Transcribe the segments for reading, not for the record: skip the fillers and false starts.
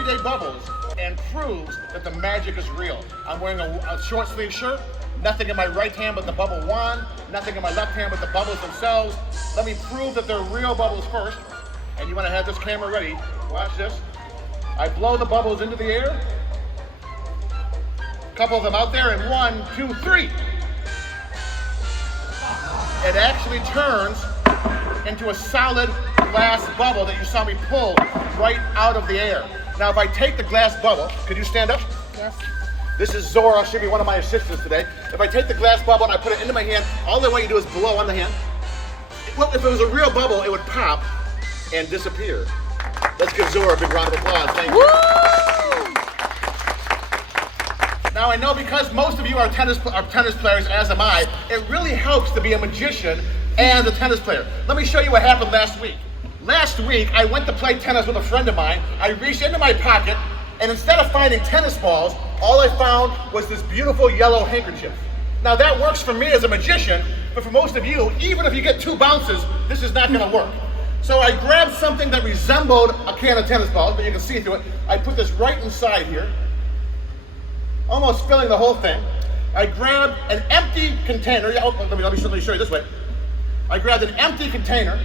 everyday bubbles and proves that the magic is real. I'm wearing a short sleeve shirt, nothing in my right hand but the bubble wand, nothing in my left hand but the bubbles themselves. Let me prove that they're real bubbles first. And you want to have this camera ready. Watch this. I blow the bubbles into the air. A couple of them out there, and 1, 2, 3. It actually turns into a solid glass bubble that you saw me pull right out of the air. Now, if I take the glass bubble, could you stand up? Yes. This is Zora, she'll be one of my assistants today. If I take the glass bubble and I put it into my hand, all I want you to do is blow on the hand. Well, if it was a real bubble, it would pop and disappear. Let's give Zora a big round of applause. Thank you. Woo! Now I know because most of you are tennis players, as am I, it really helps to be a magician and a tennis player. Let me show you what happened last week. Last week, I went to play tennis with a friend of mine. I reached into my pocket, and instead of finding tennis balls, all I found was this beautiful yellow handkerchief. Now that works for me as a magician, but for most of you, even if you get 2 bounces, this is not gonna work. So I grabbed something that resembled a can of tennis balls, but you can see through it. I put this right inside here, almost filling the whole thing. I grabbed an empty container. Let me show you this way. I grabbed an empty container,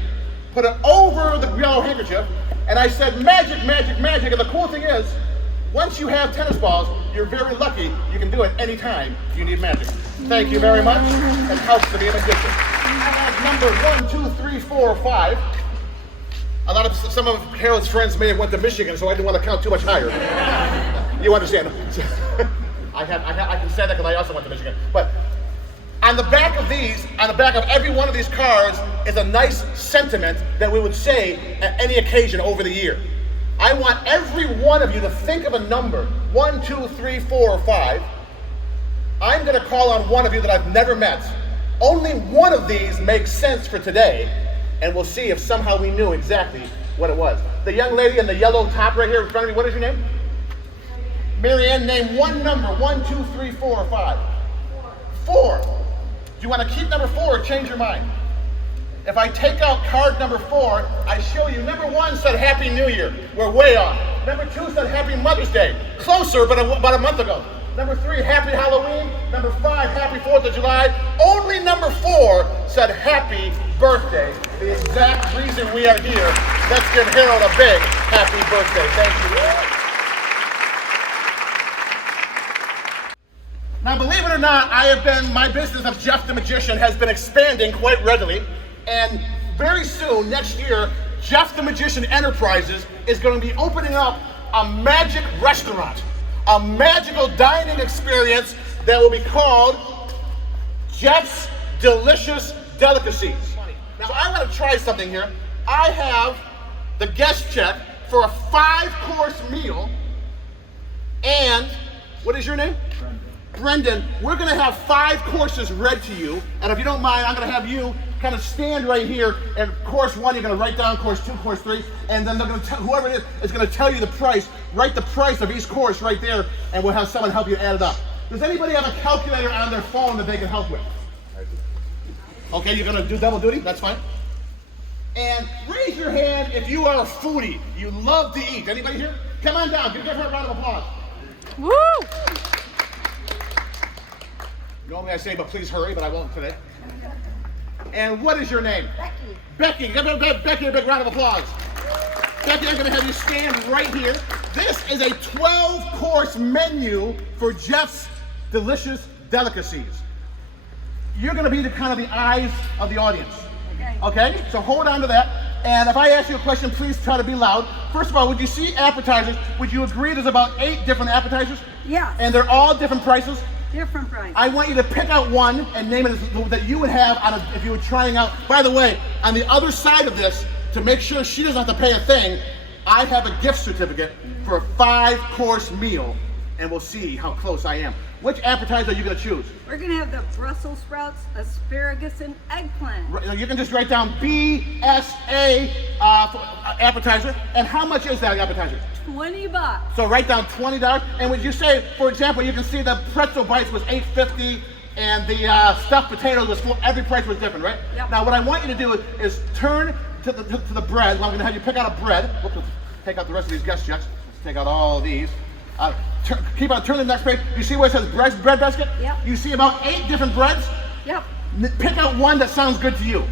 put it over the yellow handkerchief, and I said, magic, magic, magic. And the cool thing is, once you have tennis balls, you're very lucky. You can do it anytime you need magic. Thank you very much. It helps to be a magician. I have number 1, 2, 3, 4, 5. Some of Harold's friends may have went to Michigan, so I didn't want to count too much higher. You understand? I can say that because I also went to Michigan. But on the back of these, on the back of every one of these cards is a nice sentiment that we would say at any occasion over the year. I want every one of you to think of a number, 1, 2, 3, 4, or 5. I'm going to call on one of you that I've never met. Only one of these makes sense for today, and we'll see if somehow we knew exactly what it was. The young lady in the yellow top right here in front of me, what is your name? Marianne, name one number, 1, 2, 3, 4, or 5. 4. Do you want to keep number 4 or change your mind? If I take out card number 4, I show you number 1 said Happy New Year. We're way off. Number 2 said Happy Mother's Day. Closer, but about a month ago. Number 3, Happy Halloween. Number 5, Happy 4th of July. Only number 4 said Happy Birthday. The exact reason we are here. Let's give Harold a big happy birthday. Thank you. Now, believe it or not, my business of Jeff the Magician has been expanding quite readily. And very soon, next year, Jeff the Magician Enterprises is going to be opening up a magic restaurant, a magical dining experience that will be called Jeff's Delicious Delicacies. Now, I want to try something here. I have the guest check for a 5-course meal, and what is your name? Brendan, we're going to have 5 courses read to you, and if you don't mind, I'm going to have you kind of stand right here, and course 1, you're going to write down course 2, course 3, and then they're going to whoever it is going to tell you the price. Write the price of each course right there, and we'll have someone help you add it up. Does anybody have a calculator on their phone that they can help with? Okay, you're going to do double duty? That's fine. And raise your hand if you are a foodie. You love to eat. Anybody here? Come on down. Give her a round of applause. Woo! Normally I say, but please hurry, but I won't today. And what is your name? Becky. Give Becky a big round of applause. Becky, I'm going to have you stand right here. This is a 12-course menu for Jeff's Delicious Delicacies. You're going to be the eyes of the audience. Okay? So hold on to that. And if I ask you a question, please try to be loud. First of all, would you see appetizers? Would you agree there's about 8 different appetizers? Yeah. And they're all different prices? Different price. I want you to pick out one and name it that you would have if you were trying out. By the way, on the other side of this, to make sure she doesn't have to pay a thing, I have a gift certificate for a 5-course meal, and we'll see how close I am. Which appetizer are you going to choose? We're going to have the Brussels sprouts, asparagus, and eggplant. You can just write down BSA appetizer. And how much is that appetizer? $20. So write down $20. And would you say, for example, you can see the pretzel bites was $8.50 and the stuffed potatoes was $4. Every price was different, right? Yep. Now what I want you to do is turn to the bread. Well, I'm going to have you pick out a bread. Whoops, take out the rest of these guest checks. Take out all these. Keep on turning the next page. You see where it says bread basket? Yep. You see about 8 different breads? Yep. Pick out one that sounds good to you.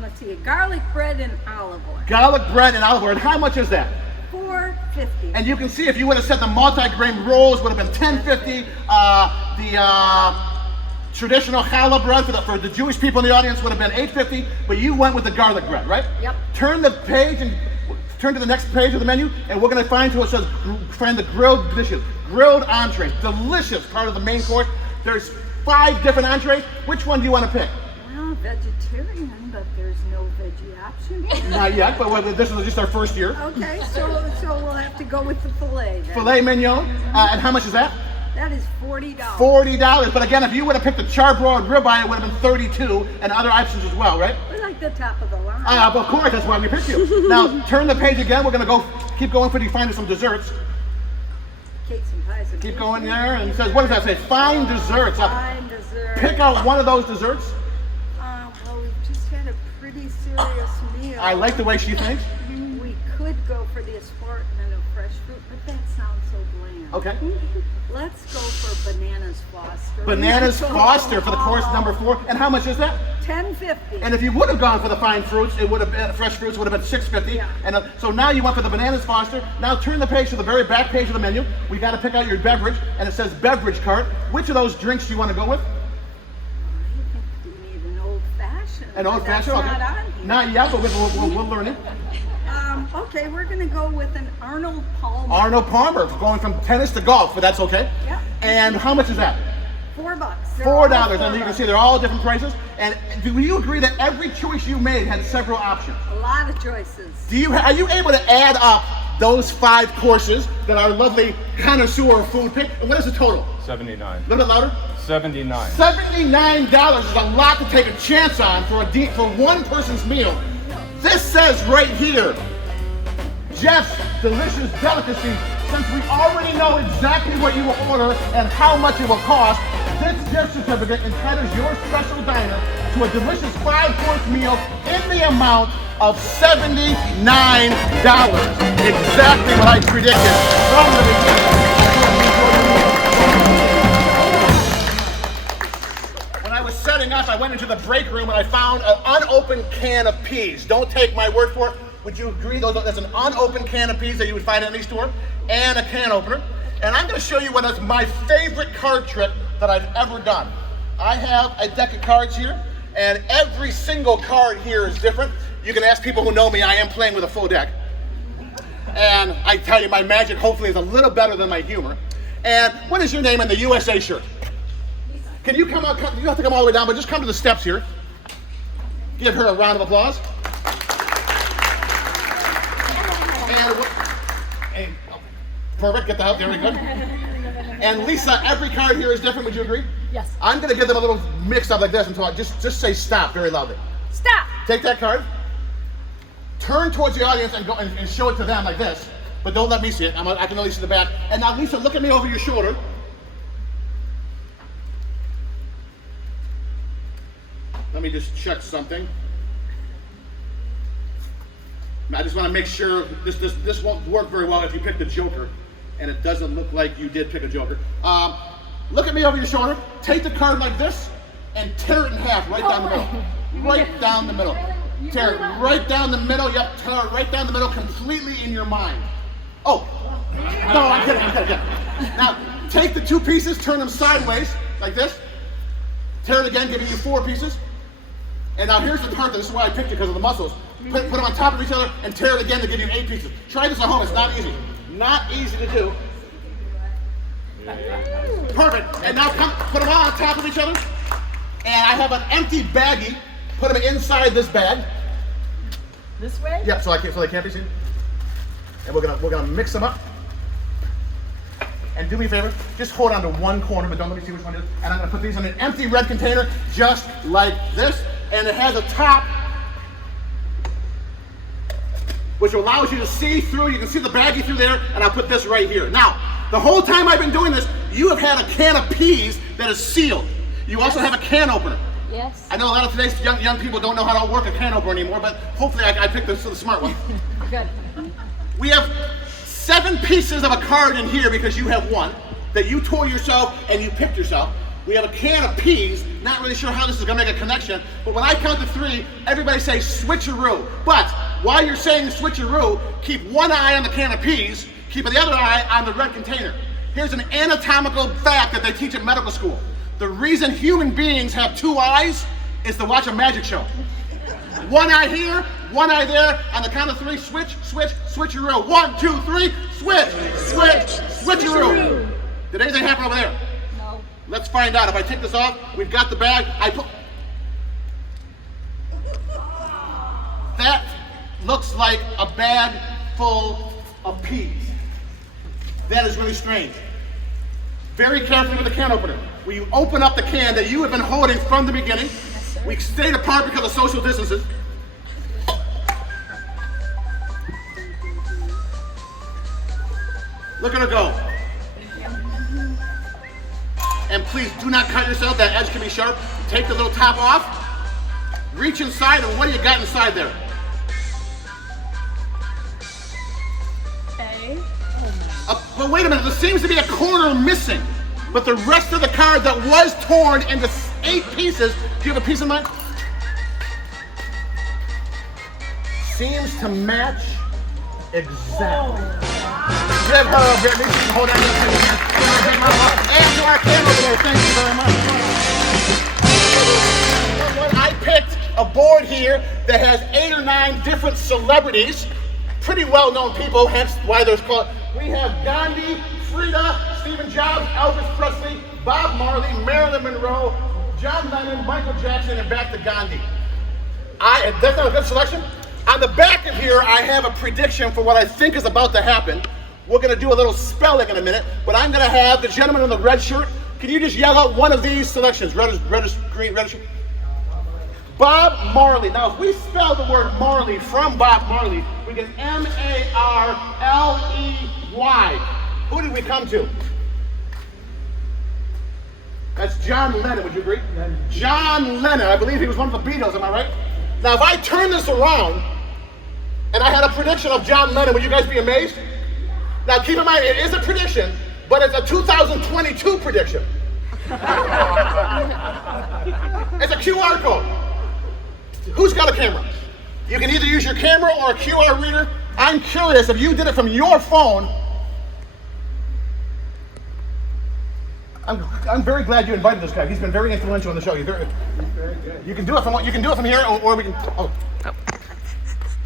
Let's see, garlic bread and olive oil. Garlic bread and olive oil. And how much is that? $4.50. And you can see if you would have said the multi-grain rolls would have been $10.50. The traditional challah bread for the Jewish people in the audience would have been $8.50. But you went with the garlic bread, right? Yep. Turn the page and turn to the next page of the menu, and we're going to find the grilled dishes, grilled entrees, delicious part of the main course. There's 5 different entrees. Which one do you want to pick? Well, vegetarian, but there's no veggie option. Not yet, but this is just our first year. Okay, so we'll have to go with the filet then. Filet mignon, and how much is that? That is $40. $40. But again, if you would have picked the charbroiled ribeye, it would have been $32, and other options as well, right? We like the top of the line. Of course, that's why we picked you. Now, turn the page again. We're going to keep going until you find some desserts. Cakes and pies. And Keep going there, and it says, what does that say? Fine desserts. Fine dessert. Pick out one of those desserts. Well, we've just had a pretty serious meal. I like the way she thinks. We could go for the assortment of fresh fruit, but that sounds so bland. Okay. Let's go for Bananas Foster. Bananas Foster for the course number 4. And how much is that? $10.50. And if you would have gone for the fine fruits, it would have been fresh fruits would have been $6.50. Yeah. And so now you went for the Bananas Foster. Now turn the page to the very back page of the menu. We got to pick out your beverage, and it says beverage cart. Which of those drinks do you want to go with? I think we need an old fashioned. An old fashioned? That's Okay. not on here. Not yet, but we'll learn it. Okay, we're going to go with an Arnold Palmer. Arnold Palmer, going from tennis to golf, but that's okay. Yeah. And how much is that? $4. $4, and you can see they're all different prices. And do you agree that every choice you made had several options? A lot of choices. Are you able to add up those 5 courses that our lovely connoisseur of food picked? And what is the total? 79. A little bit louder. 79. $79 is a lot to take a chance on for one person's meal. This says right here, Jeff's delicious delicacy. Since we already know exactly what you will order and how much it will cost, this gift certificate entitles your special diner to a delicious 5-course meal in the amount of $79. Exactly what I predicted from the beginning. When I was setting up, I went into the break room and I found an unopened can of peas. Don't take my word for it. Would you agree that's an unopened can of peas that you would find at any store? And a can opener. And I'm going to show you what is my favorite card trick that I've ever done. I have a deck of cards here, and every single card here is different. You can ask people who know me, I am playing with a full deck. And I tell you, my magic hopefully is a little better than my humor. And what is your name in the USA shirt? Can you come out? You don't have to come all the way down, but just come to the steps here. Give her a round of applause. And perfect, get the help, very good. And Lisa, every card here is different, would you agree? Yes. I'm gonna give them a little mix up like this until I just say stop very loudly. Stop. Take that card, turn towards the audience and go and show it to them like this, but don't let me see it. I can only see the back. And now Lisa, look at me over your shoulder. Let me just check something. I just want to make sure this won't work very well if you pick the Joker, and it doesn't look like you did pick a Joker. Look at me over your shoulder. Take the card like this and tear it in half right down the middle. Right down the middle. Tear it right down the middle. Yep, tear it right down the middle, completely in your mind. Oh, no, I'm kidding. Now, take the 2 pieces, turn them sideways like this. Tear it again, giving you 4 pieces. And now here's the part, this is why I picked it, because of the muscles. Put them on top of each other and tear it again to give you 8 pieces. Try this at home, it's not easy. Not easy to do. Perfect. And now put them all on top of each other. And I have an empty baggie. Put them inside this bag. This way? Yeah, so they can't be seen. And we're gonna mix them up. And do me a favor, just hold on to one corner, but don't let me see which one it is. And I'm gonna put these in an empty red container, just like this. And it has a top, which allows you to see through. You can see the baggie through there, and I'll put this right here. Now, the whole time I've been doing this, you have had a can of peas that is sealed. You also have a can opener. Yes. I know a lot of today's young people don't know how to work a can opener anymore, but hopefully I picked the smart one. Good. We have 7 pieces of a card in here because you have one that you tore yourself and you picked yourself. We have a can of peas. Not really sure how this is gonna make a connection, but when I count to 3, everybody say switcheroo. But while you're saying switcheroo, keep one eye on the can of peas, keep the other eye on the red container. Here's an anatomical fact that they teach at medical school. The reason human beings have 2 eyes is to watch a magic show. One eye here, one eye there. On the count of 3, switch, switch, switcheroo. 1, 2, 3, switch, switch, switcheroo. Did anything happen over there? No. Let's find out. If I take this off, we've got the bag. That looks like a bag full of peas. That is really strange. Very carefully with the can opener. Will you open up the can that you have been holding from the beginning? Yes, sir. We stayed apart because of social distances. Look at her go. And please do not cut yourself. That edge can be sharp. Take the little top off. Reach inside, and what do you got inside there? A. But wait a minute, there seems to be a corner missing. But the rest of the card that was torn into 8 pieces, do you have a piece in mind? Seems to match exactly. Give her a bit. Maybe she can hold on to the and to our camera there, thank you very much. I picked a board here that has 8 or 9 different celebrities, pretty well-known people, hence why there's called. We have Gandhi, Frida, Stephen Jobs, Elvis Presley, Bob Marley, Marilyn Monroe, John Lennon, Michael Jackson, and back to Gandhi. That's not a good selection. On the back of here, I have a prediction for what I think is about to happen. We're gonna do a little spelling in a minute, but I'm gonna have the gentleman in the red shirt. Can you just yell out one of these selections? Reddish, green, reddish. Bob Marley. Now, if we spell the word Marley from Bob Marley, we get M-A-R-L-E-Y. Who did we come to? That's John Lennon, would you agree? John Lennon. I believe he was one of the Beatles, am I right? Now, if I turn this around and I had a prediction of John Lennon, would you guys be amazed? Now, keep in mind, it is a prediction, but it's a 2022 prediction. It's a QR code. Who's got a camera? You can either use your camera or a QR reader. I'm curious if you did it from your phone. I'm very glad you invited this guy. He's been very influential in the show. He's very good. You can do it from here, or we can. Oh,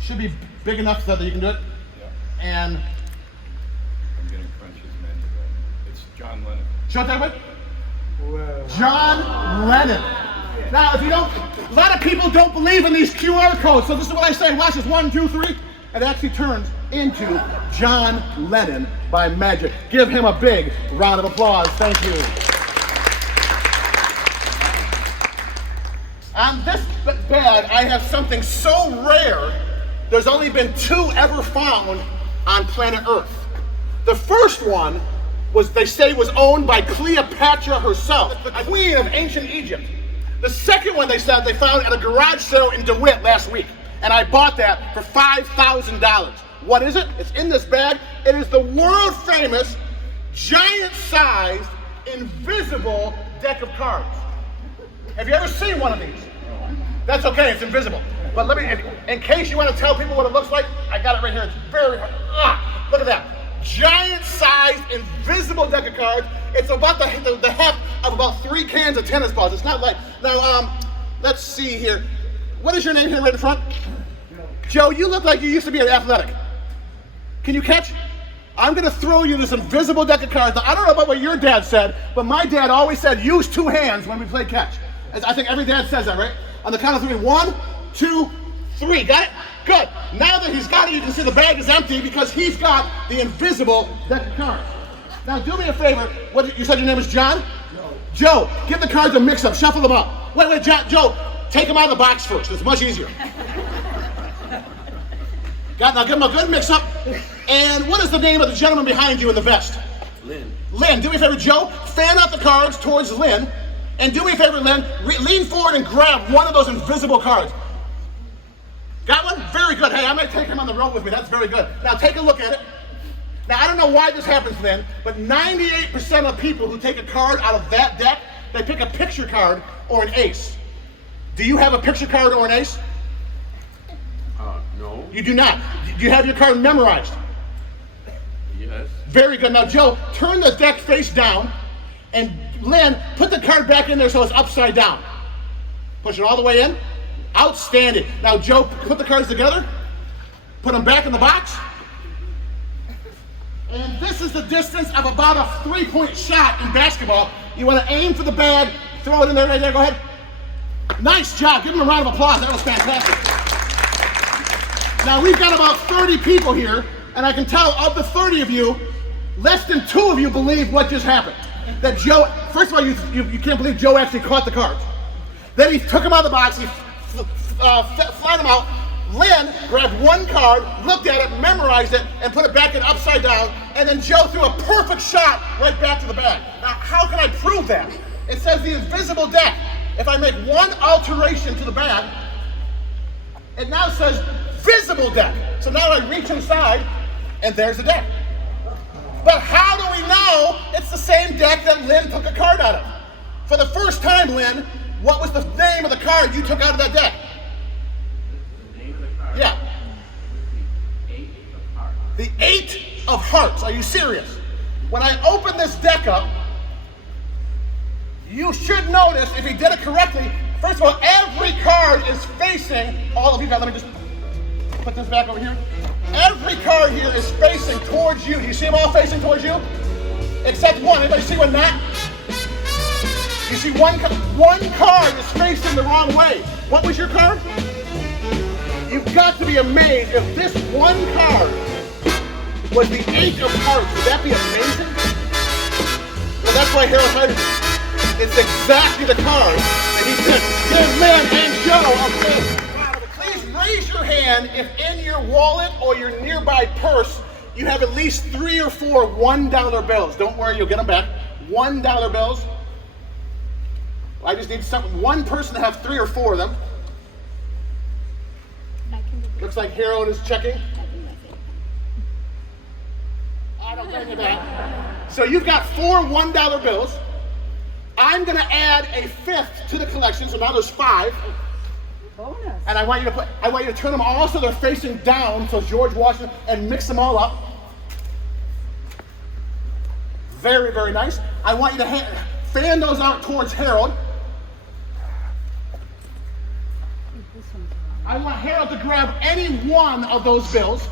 should be big enough so that you can do it. Yeah. And I'm getting French's man today. It's John Lennon. show it that way. John Lennon. Now, if you don't, a lot of people don't believe in these QR codes. So this is what I say. Watch this. 1, 2, 3. It actually turns into John Lennon by magic. Give him a big round of applause. Thank you. On this bag, I have something so rare, there's only been 2 ever found on planet Earth. The first one was, they say, was owned by Cleopatra herself, the queen of ancient Egypt. The second one, they said, they found at a garage sale in DeWitt last week. And I bought that for $5,000. What is it? It's in this bag. It is the world famous, giant-sized, invisible deck of cards. Have you ever seen one of these? That's okay, it's invisible. But let me, in case you want to tell people what it looks like, I got it right here. It's very hard. Look at that. Giant-sized, invisible deck of cards. It's about the heft of about 3 cans of tennis balls. It's not like, now, let's see here. What is your name here right in front? Joe, you look like you used to be an athletic. Can you catch? I'm gonna throw you this invisible deck of cards. Now, I don't know about what your dad said, but my dad always said use 2 hands when we play catch. I think every dad says that, right? On the count of 3, 1, 2, 3. Got it? Good. Now that he's got it, you can see the bag is empty because he's got the invisible deck of cards. Now, do me a favor. What, you said your name is John? Joe, give the cards a mix-up. Shuffle them up. Wait, Joe, take them out of the box first. It's much easier. Now give him a good mix-up. And what is the name of the gentleman behind you in the vest? Lynn. Lynn, do me a favor, Joe. Fan out the cards towards Lynn. And do me a favor, Lynn. Lean forward and grab one of those invisible cards. Got one? Very good. Hey, I might take him on the road with me. That's very good. Now take a look at it. Now, I don't know why this happens, Lynn, but 98% of people who take a card out of that deck, they pick a picture card or an ace. Do you have a picture card or an ace? No. You do not. Do you have your card memorized? Yes. Very good. Now, Joe, turn the deck face down, and Lynn, put the card back in there so it's upside down. Push it all the way in. Outstanding. Now, Joe, put the cards together. Put them back in the box. And this is the distance of about a three-point shot in basketball. You want to aim for the bag, throw it in there right there. Go ahead. Nice job. Give them a round of applause. That was fantastic. Now, we've got about 30 people here, and I can tell of the 30 of you, less than 2 of you believe what just happened. That Joe, first of all, you can't believe Joe actually caught the cards. Then he took them out of the box, he flied them out. Lynn grabbed one card, looked at it, memorized it, and put it back in upside down, and then Joe threw a perfect shot right back to the bag. Now, how can I prove that? It says the invisible deck. If I make one alteration to the bag, it now says visible deck. So now I reach inside, and there's the deck. But how do we know it's the same deck that Lynn took a card out of? For the first time, Lynn, what was the name of the card you took out of that deck? The name of the card? Yeah. The 8 of hearts. The 8 of hearts. Are you serious? When I open this deck up, you should notice, if he did it correctly, first of all, every card is facing all of you guys. Let me just put this back over here. Every card here is facing towards you. Do you see them all facing towards you? Except one. Anybody see one not? You see one card is facing the wrong way. What was your card? You've got to be amazed. If this one card was the 8 of hearts, would that be amazing? Well, that's why Harold Hyde, it's exactly the card that he said, give Lynn and Joe a big. Please raise your hand if in your wallet or your nearby purse you have at least 3 or 4 $1 bills. Don't worry, you'll get them back. $1 bills. I just need one person to have 3 or 4 of them. Looks like Harold is checking. I don't bring it back. So you've got 4 $1 bills. I'm going to add a 5th to the collection, so now there's 5. Bonus. And I want you to turn them all so they're facing down, so George Washington, and mix them all up. Very, very nice. I want you to fan those out towards Harold. I want Harold to grab any one of those bills.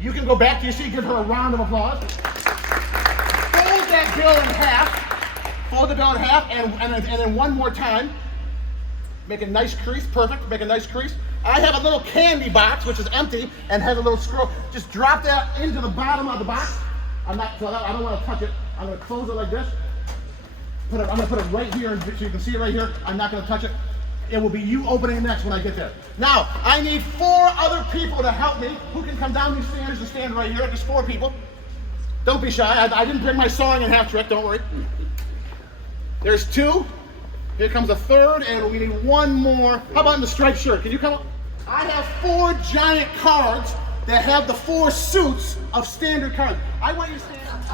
You can go back to your seat, give her a round of applause. Fold that bill in half. Fold the bill in half, and then one more time. Make a nice crease, perfect, make a nice crease. I have a little candy box, which is empty, and has a little scroll. Just drop that into the bottom of the box. I don't want to touch it. I'm going to close it like this. I'm going to put it right here, so you can see it right here. I'm not going to touch it. It will be you opening it next when I get there. Now, I need 4 other people to help me. Who can come down these stairs and stand right here? Just 4 people. Don't be shy. I didn't bring my sawing and half trick. Don't worry. There's 2. Here comes a 3rd, and we need 1 more. How about in the striped shirt? Can you come up? I have 4 giant cards that have the 4 suits of standard cards. I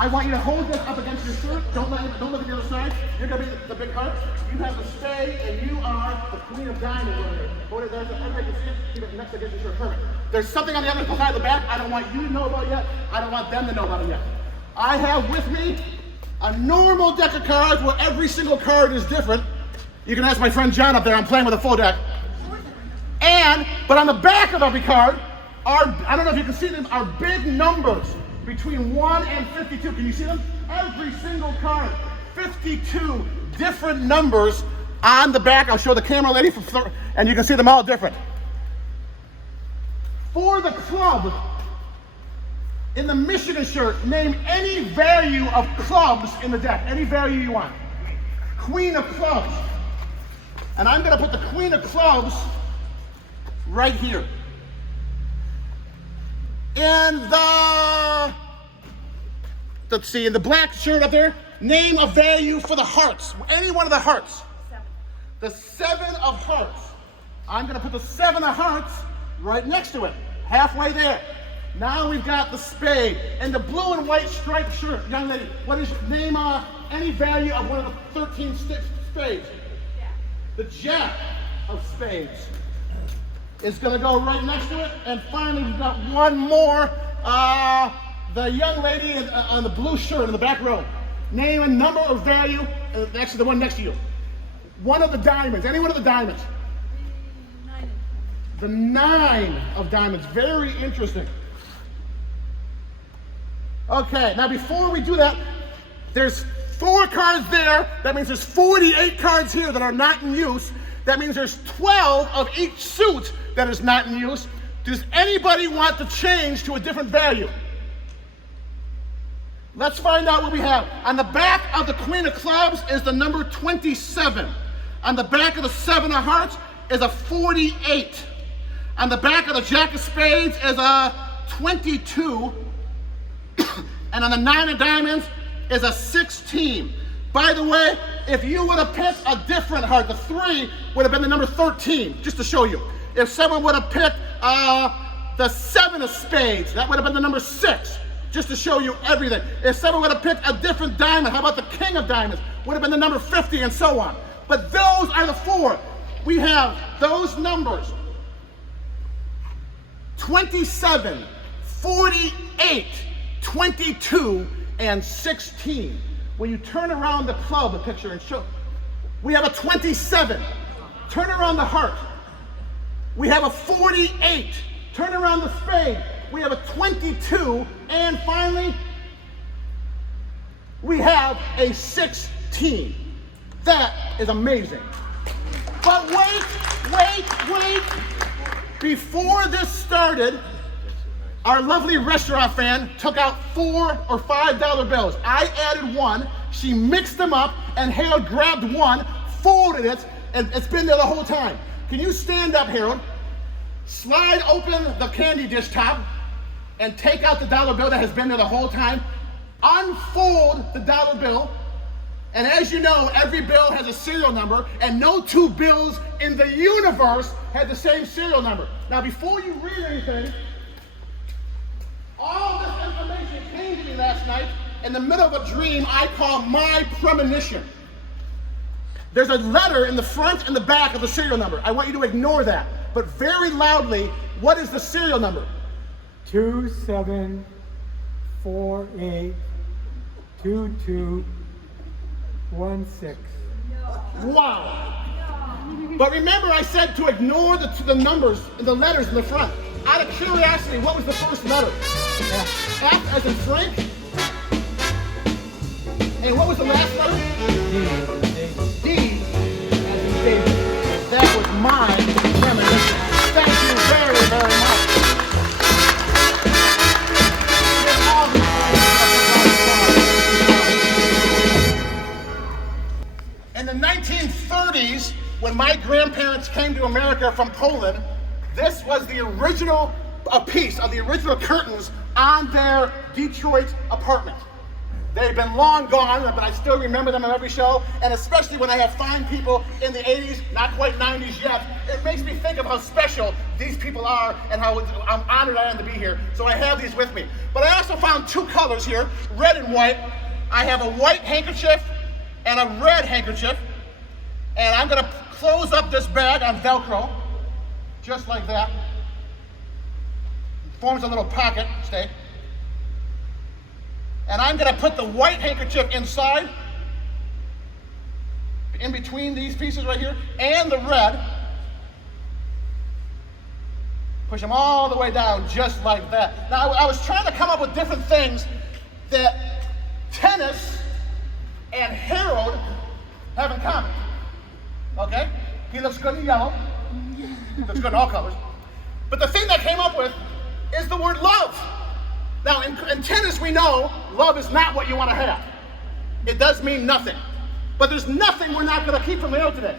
want you to hold this up against your shirt. Don't look at the other side. You're gonna be the big card. You have the spade, and you are the queen of diamonds over there. Hold it there so everybody can see it. Keep it next against your shirt. Perfect. There's something on the other side of the back I don't want you to know about it yet. I don't want them to know about it yet. I have with me a normal deck of cards where every single card is different. You can ask my friend John up there. I'm playing with a full deck. But on the back of every card I don't know if you can see them, are big numbers between 1 and 52. Can you see them? Every single card, 52 different numbers on the back. I'll show the camera lady, and you can see them all different. For the club, in the Michigan shirt, name any value of clubs in the deck. Any value you want. Queen of clubs. And I'm going to put the queen of clubs right here. In the black shirt up there, name a value for the hearts. Any one of the hearts. 7. The 7 of hearts. I'm going to put the 7 of hearts right next to it. Halfway there. Now we've got the spade and the blue and white striped shirt. Young lady, what is name any value of one of the 13 spades? The jack of spades is going to go right next to it. And finally, we've got one more. The young lady on the blue shirt in the back row. Name a number of value, actually the one next to you. One of the diamonds, any one of the diamonds. The 9 of diamonds, very interesting. Okay, now before we do that, there's 4 cards there. That means there's 48 cards here that are not in use. That means there's 12 of each suit that is not in use. Does anybody want to change to a different value? Let's find out what we have. On the back of the Queen of Clubs is the number 27. On the back of the 7 of Hearts is a 48. On the back of the Jack of Spades is a 22. And on the 9 of Diamonds is a 16. By the way, if you would have picked a different heart, the 3 would have been the number 13, just to show you. If someone would have picked the 7 of Spades, that would have been the number 6, just to show you everything. If someone would have picked a different diamond, how about the King of Diamonds, would have been the number 50 and so on. But those are the 4. We have those numbers: 27, 48, 22, and 16. When you turn around the club, the picture, and show, we have a 27. Turn around the heart. We have a 48. Turn around the spade. We have a 22. And finally, we have a 16. That is amazing. But wait. Before this started, our lovely restaurant fan took out $4 or $5 bills. I added 1, she mixed them up, and Harold grabbed 1, folded it, and it's been there the whole time. Can you stand up, Harold? Slide open the candy dish top, and take out the dollar bill that has been there the whole time. Unfold the dollar bill, and as you know, every bill has a serial number, and no 2 bills in the universe had the same serial number. Now, before you read anything, all this information came to me last night in the middle of a dream I call my premonition. There's a letter in the front and the back of the serial number. I want you to ignore that, but very loudly, what is the serial number? 27482216. Wow. But remember I said to ignore the numbers, the letters in the front. Out of curiosity, what was the first letter? F. F as in Frank? And what was the last letter? D as in David. That was my premonition. Thank you very, very much. In the 1930s, when my grandparents came to America from Poland, this was the original piece of the original curtains on their Detroit apartment. They've been long gone, but I still remember them on every show, and especially when I have fine people in the 80s, not quite 90s yet, it makes me think of how special these people are and how I'm honored I am to be here. So I have these with me. But I also found 2 colors here, red and white. I have a white handkerchief and a red handkerchief, and I'm gonna close up this bag on Velcro, just like that. It forms a little pocket, stay. And I'm gonna put the white handkerchief inside, in between these pieces right here, and the red. Push them all the way down, just like that. Now, I was trying to come up with different things that tennis and Harold have in common. Okay? He looks good in yellow. Looks good in all colors. But the thing that I came up with is the word love. Now, in tennis, we know love is not what you want to have. It does mean nothing. But there's nothing we're not going to keep from Harold today.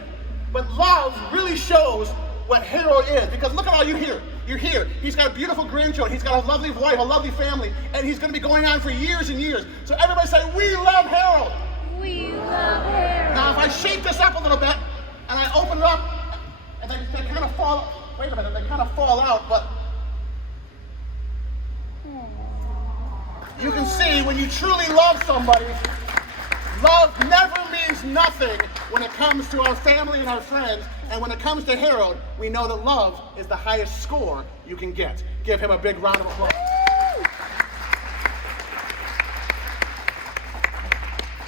But love really shows what Harold is, because look at all you're here. He's got a beautiful grandchildren. He's got a lovely wife, a lovely family, and he's going to be going on for years and years. So everybody say, we love Harold. We love Harold. Now, if I shake this up a little bit, and I open it up, and they kind of fall, wait a minute, they kind of fall out, but when you truly love somebody, love never means nothing when it comes to our family and our friends. And when it comes to Harold, we know that love is the highest score you can get. Give him a big round of applause.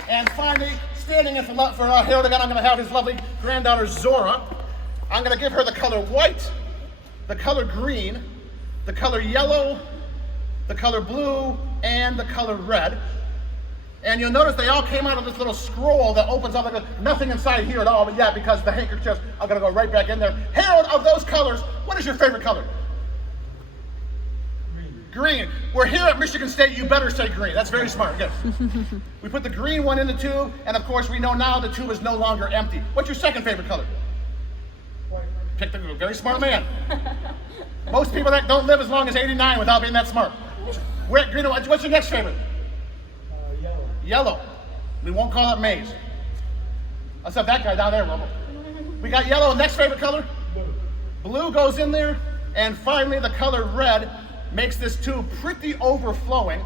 And finally, standing in for Harold again, I'm going to have his lovely granddaughter Zora. I'm going to give her the color white, the color green, the color yellow, the color blue, and the color red. And you'll notice they all came out of this little scroll that opens up like nothing inside here at all, but yeah, because the handkerchiefs are gonna go right back in there. Harold, of those colors, what is your favorite color? Green. We're here at Michigan State, you better say green. That's very smart, good. We put the green one in the tube, and of course we know now the tube is no longer empty. What's your second favorite color? White. Picked a very smart man. Most people that don't live as long as 89 without being that smart. Green, what's your next favorite? Yellow. We won't call it maize. Let's have that guy down there, Robo. We got yellow. Next favorite color? Blue. Blue goes in there. And finally, the color red makes this tube pretty overflowing.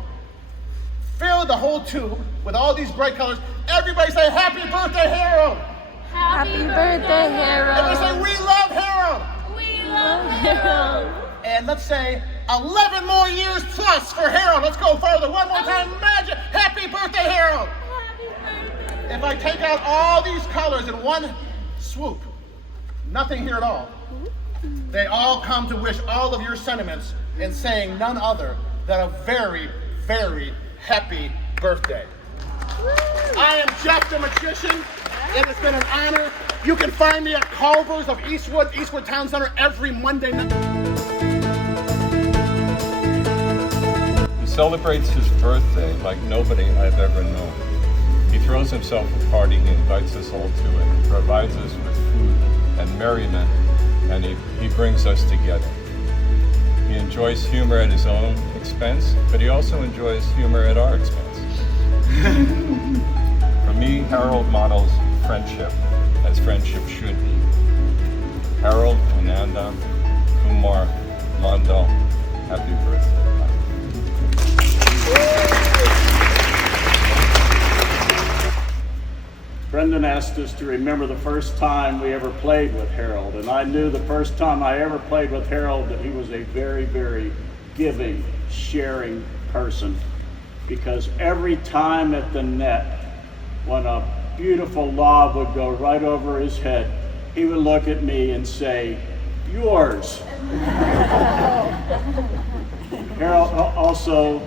Fill the whole tube with all these bright colors. Everybody say, happy birthday, Harold! Happy birthday, Harold! Everybody say, we love Harold! We love Harold! And let's say 11 more years plus for Harold. Let's go further. One more time. Magic. Happy birthday, Harold. Happy birthday. If I take out all these colors in one swoop, nothing here at all, they all come to wish all of your sentiments in saying none other than a very, very happy birthday. I am Jeff the Magician. It has been an honor. You can find me at Culver's of Eastwood Town Center every Monday night. He celebrates his birthday like nobody I've ever known. He throws himself a party, he invites us all to it, he provides us with food and merriment, and he brings us together. He enjoys humor at his own expense, but he also enjoys humor at our expense. For me, Harold models friendship as friendship should be. Harold, Ananda, Kumar, Londo, happy birthday. Brendan asked us to remember the first time we ever played with Harold, and I knew the first time I ever played with Harold that he was a very, very giving, sharing person, because every time at the net, when a beautiful lob would go right over his head, he would look at me and say, yours. Harold also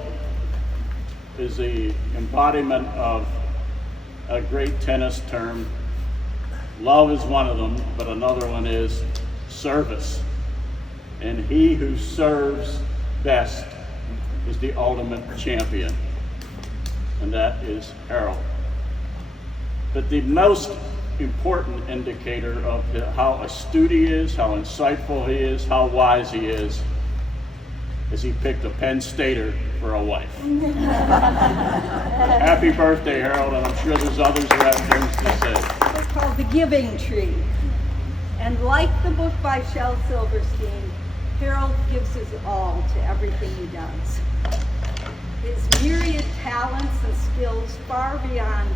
is the embodiment of a great tennis term. Love is one of them, but another one is service. And he who serves best is the ultimate champion, and that is Harold. But the most important indicator of how astute he is, how insightful he is, how wise he is he picked a Penn Stater for a wife. Happy birthday, Harold, and I'm sure there's others who have things to say. It's called The Giving Tree. And like the book by Shel Silverstein, Harold gives his all to everything he does. His myriad talents and skills far beyond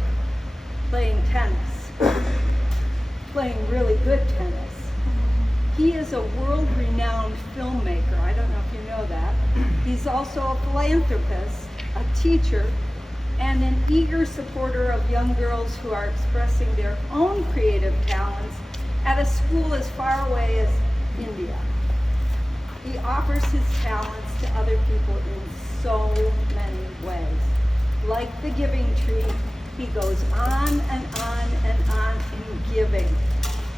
playing tennis, playing really good tennis. He is a world-renowned filmmaker. I don't know if you know that. He's also a philanthropist, a teacher, and an eager supporter of young girls who are expressing their own creative talents at a school as far away as India. He offers his talents to other people in so many ways. Like the Giving Tree, he goes on and on and on in giving.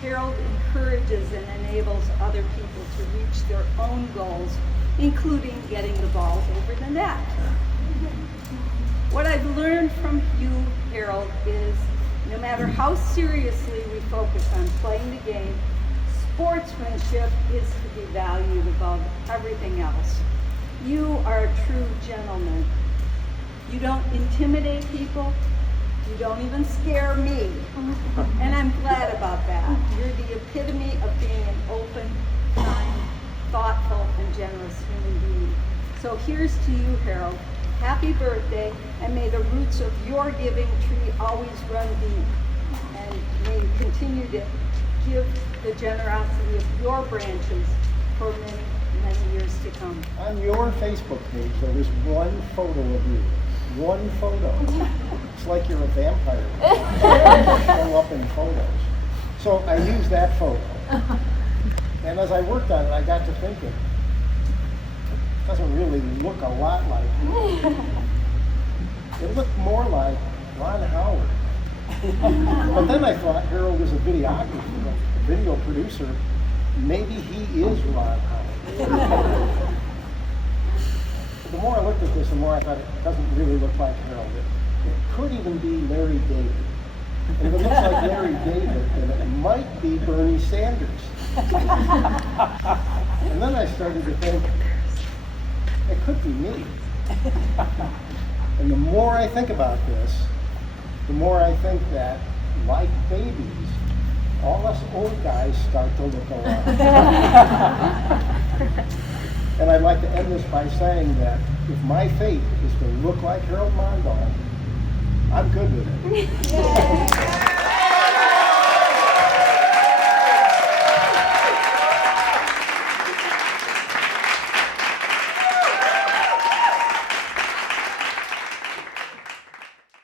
Harold encourages and enables other people to reach their own goals, including getting the ball over the net. What I've learned from you, Harold, is no matter how seriously we focus on playing the game, sportsmanship is to be valued above everything else. You are a true gentleman. You don't intimidate people. You don't even scare me. And I'm glad about that. You're the epitome of being an open, kind, thoughtful, and generous human being. So here's to you, Harold. happy birthday, and may the roots of your giving tree always run deep. And may you continue to give the generosity of your branches for many, many years to come. On your Facebook page, there is one photo of you. One photo. It's like you're a vampire. You show up in photos. So I used that photo. And as I worked on it, I got to thinking, it doesn't really look a lot like you. It looked more like Ron Howard. But then I thought Harold is a videographer, a video producer. Maybe he is Ron Howard. The more I looked at this, the more I thought it doesn't really look like Harold. It could even be Larry David. And if it looks like Larry David, then it might be Bernie Sanders. And then I started to think, it could be me. And the more I think about this, the more I think that, like babies, all us old guys start to look alike. And I'd like to end this by saying that if my fate is to look like Harold Mondal, I'm good with it.